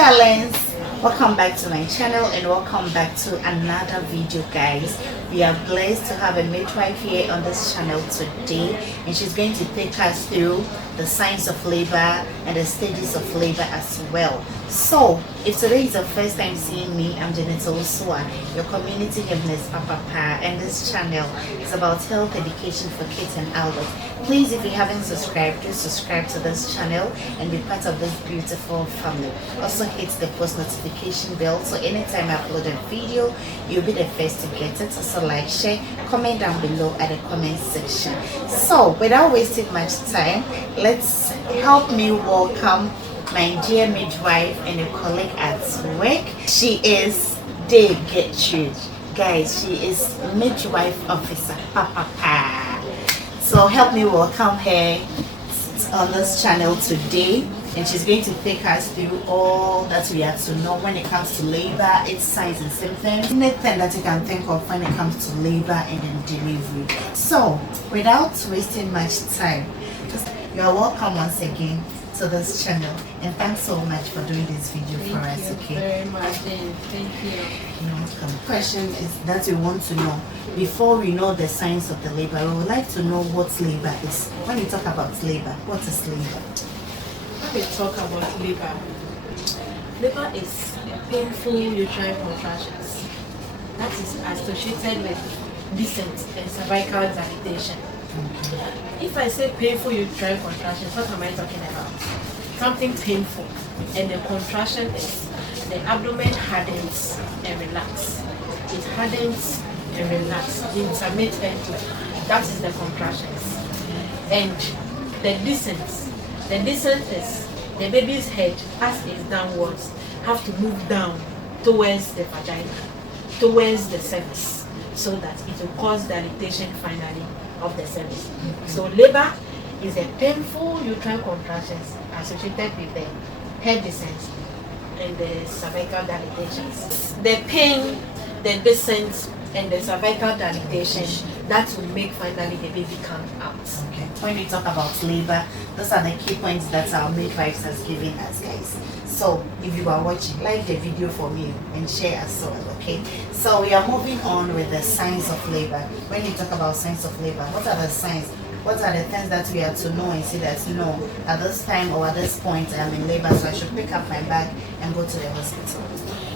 darlings, welcome back to my channel and welcome back to another video, guys. We are blessed to have a midwife here on this channel today, and she's going to take us through the signs of labor and the stages of labor as well. So if today is the first time seeing me, I'm janeospace, your community hypnotist papa, and this channel is about health education for kids and adults. Please, if you haven't subscribed, just subscribe to this channel and be part of this beautiful family. Also hit the post notification bell so anytime I upload a video, you'll be the first to get it. Also like, share, comment down below at the comment section. So without wasting much time, let's help me welcome my dear midwife and a colleague at work. She is Day Gertrude. Guys, she is midwife officer. So help me welcome her on this channel today, and she's going to take us through all that we have to know when it comes to labor, its signs and symptoms, anything that you can think of when it comes to labor and then delivery. So without wasting much time, you are welcome once again to this channel, and thanks so much for doing this video for us. Thank you very much. Thank you. You're welcome. Question is that we want to know, before we know the signs of the labor, we would like to know what labor is. When you talk about labor, what is labor? When we talk about labor is painful uterine contractions that is associated with descent and cervical dilatation. If I say painful uterine contractions, what am I talking about? Something painful, and the contraction is the abdomen hardens and relax. It hardens and relax intermittently. That is the contractions. And the descent is the baby's head, as is downwards, have to move down towards the vagina, towards the cervix, so that it will cause dilatation finally of the cervix. So labor is a painful uterine contractions associated with the head descent and the cervical dilatations. The pain, the descent, and the cervical dilatation that will make finally the baby come out. Okay. When we talk about labor, those are the key points that our midwives has given us, guys. So if you are watching, like the video for me and share as well, okay? So we are moving on with the signs of labor. When you talk about signs of labor, what are the signs? What are the things that we have to know and see that, you know, at this time or at this point I'm in labor, so I should pick up my bag and go to the hospital?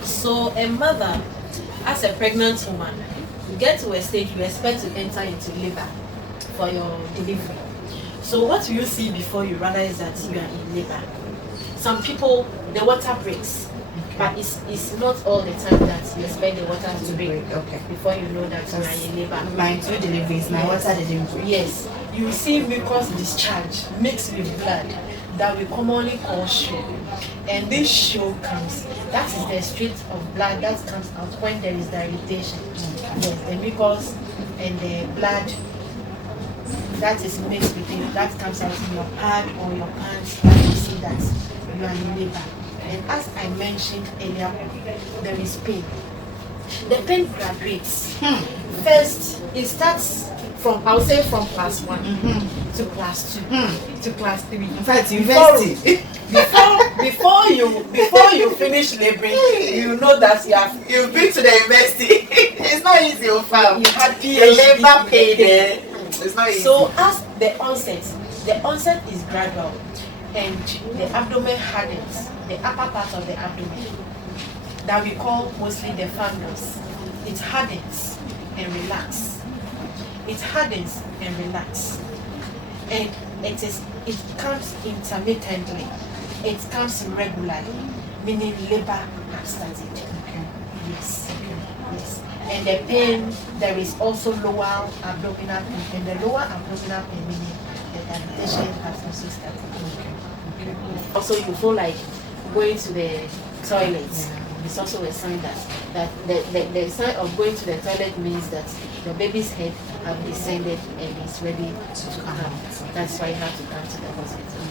So a mother, as a pregnant woman, you get to a stage you expect to enter into labor for your delivery. So what you see before you realize that you are in labor? Some people, the water breaks, but it's not all the time that you expect the water to break. Okay. Before you know that you are in labor. My 2 deliveries, my water didn't break. Yes, you see mucus discharge mixed with blood that we commonly call show, and this show comes. That is the stream of blood that comes out when there is dilatation. Yes, the mucus and the blood that is mixed with it, that comes out in your pad or your pants, and you see that you are in labor. And as I mentioned earlier, there is pain. The pain graduates. First, it starts from, I would say, from class 1 to class 2 to class 3. In fact, university. Before you finish laboring, you know that you've been to the university. It's not easy, you had PhD. Labor paid there. It's not easy. So as the onset is gradual, and the abdomen hardens, the upper part of the abdomen, that we call mostly the fundus, it hardens and relax. It hardens and relax, and it comes intermittently. It comes regularly, meaning labor has started. Okay. Yes. Yes. And the pain, there is also lower abdominal pain, and the lower abdominal pain meaning the dilatation has also started. Okay. Also, you feel like going to the toilet. It's also a sign that the sign of going to the toilet means that the baby's head have descended and is ready to come. That's why you have to come to the hospital.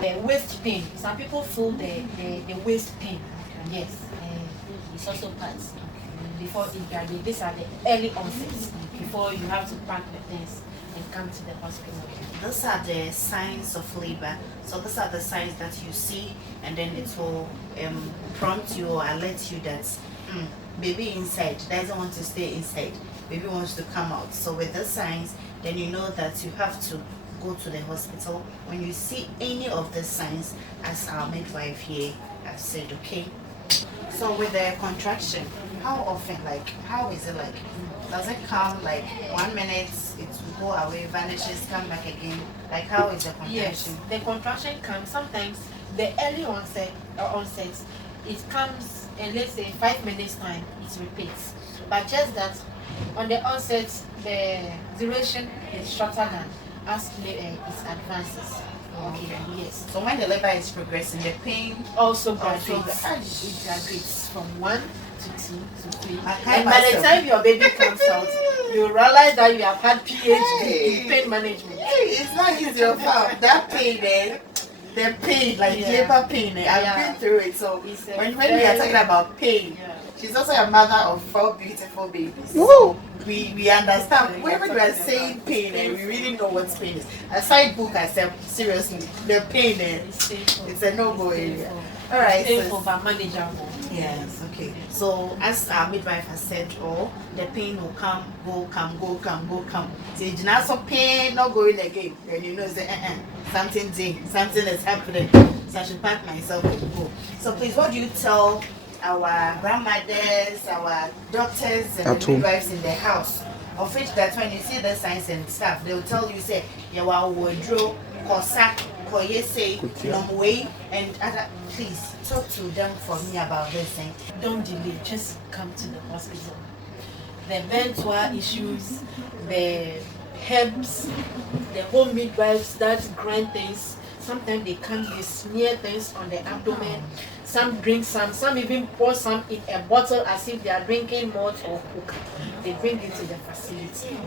The waist pain. Some people feel the waist pain. Yes. It's also parts before it graduates. These are the early onsets before you have to pack the things and come to the hospital. Those are the signs of labor. So those are the signs that you see, and then it will prompt you or alert you that baby inside doesn't want to stay inside. Baby wants to come out. So with the signs, then you know that you have to go to the hospital when you see any of the signs, as our midwife here has said. Okay. So with the contraction, how often, like, how is it like? Does it come like 1 minute, it will go away, vanishes, come back again? Like, how is the contraction? Yes, the contraction comes sometimes. The early onset, it comes in, let's say, 5 minutes time, it repeats. But just that on the onset, the duration is shorter than as it advances. Okay, yes. So when the labor is progressing, the pain Also graduates. It graduates from 1 to 2 to 3. Okay, And by the time your baby comes out, you realize that you have had PhD in pain management. It's not easy of that pain, the pain, like labor pain. I've been through it. So when we are talking about pain, she's also a mother of 4 beautiful babies. Woo! We understand when we are saying pain, we really know what pain is. A side book, I said, seriously, the pain, it's a no-go area. All right. Painful but manageable. Yes, okay. So as our midwife has said, the pain will come, go, come, go, come, go, come. So you not so pain, not going again. And you know, say, something is happening. So I should pack myself and go. So please, what do you tell our grandmothers, our doctors, and the midwives in the house, of which that when you see the signs and stuff, they'll tell you, say, you are wardrobe, kosak, koyese, way, and other. Please talk to them for me about this thing. Don't delay, just come to the hospital. The mental issues, the herbs, the home midwives that grind things. Sometimes they can't, they smear things on the abdomen. Some drink some even pour some in a bottle as if they are drinking malt or coke. They bring it to the facility.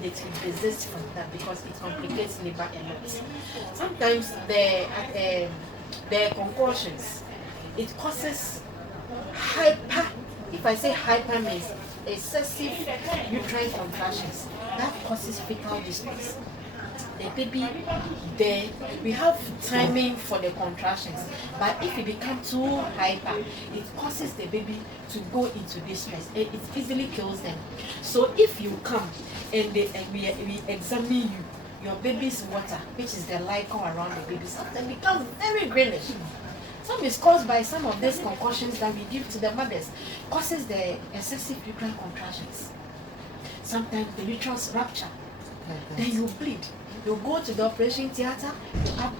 They will desist from that because it complicates labor a lot. Sometimes the concoctions, it causes hyper, if I say hyper means excessive uterine contractions, that causes fetal distress. The baby, we have timing for the contractions, but if it becomes too hyper, it causes the baby to go into distress. It easily kills them. So if you come and we examine you, your baby's water, which is the lichen around the baby, sometimes becomes very greenish. Some is caused by some of these concoctions that we give to the mothers, causes the excessive uterine contractions. Sometimes the uterus rupture, then you bleed. You go to the operation theater,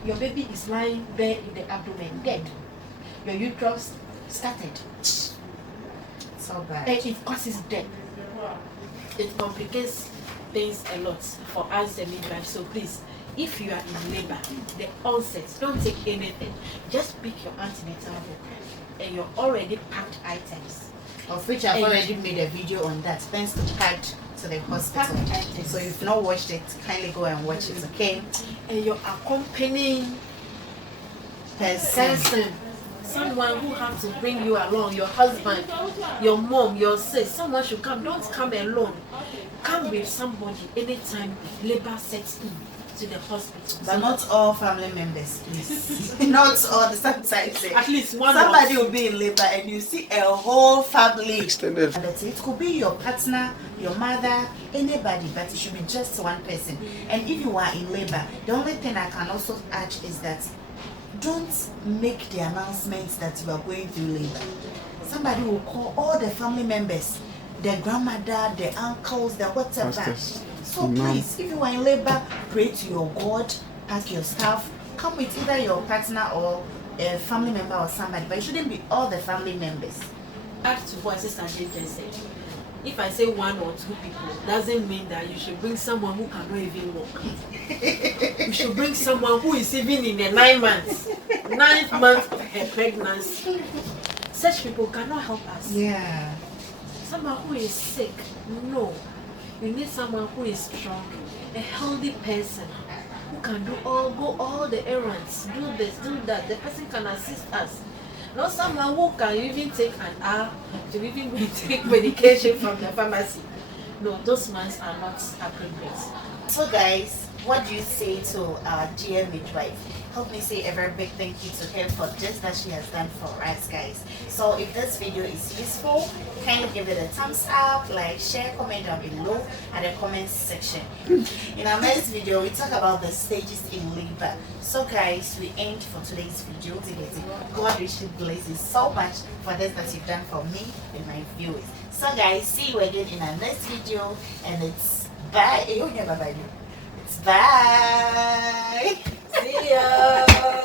your baby is lying there in the abdomen, dead. Your uterus started. So bad. And it causes death. It complicates things a lot for us, the midwife. So please, if you are in labor, the onset, don't take anything. Just pick your antenatal book and your already packed items. Of which I've already made a video on that. Thanks to Packed to the Hospital. So if you've not watched it, kindly go and watch it, okay? And your accompanying person, someone who has to bring you along, your husband, your mom, your sis, someone should come. Don't come alone. Come with somebody anytime labor sets in to the hospital. But not all family members, please. Not all. Sometimes at least one. Somebody will be in labor and you see a whole family extended. It could be your partner, your mother, anybody, but it should be just one person. And if you are in labor, the only thing I can also urge is that don't make the announcements that you are going through labor. Somebody will call all the family members, the grandmother, the uncles, the whatever. So please, if you are in labor, pray to your God, pack your stuff, come with either your partner or a family member or somebody, but it shouldn't be all the family members. Add to what Sister Jane just said. If I say 1 or 2 people, doesn't mean that you should bring someone who cannot even walk. You should bring someone who is even in the 9 months, 9th month of her pregnancy. Such people cannot help us. Yeah. Someone who is sick, no. You need someone who is strong, a healthy person who can go all the errands, do this, do that. The person can assist us. Not someone who can even take an hour to even take medication from the pharmacy. No, those ones are not appropriate. So guys, what do you say to our dear midwife? Help me say a very big thank you to her for just that she has done for us, guys. So if this video is useful, kindly give it a thumbs up, like, share, comment down below at the comment section. In our next video, we talk about the stages in labor. So guys, we end for today's video. God richly bless you so much for this that you've done for me and my viewers. So guys, see you again in our next video, and it's bye. It's bye. See ya.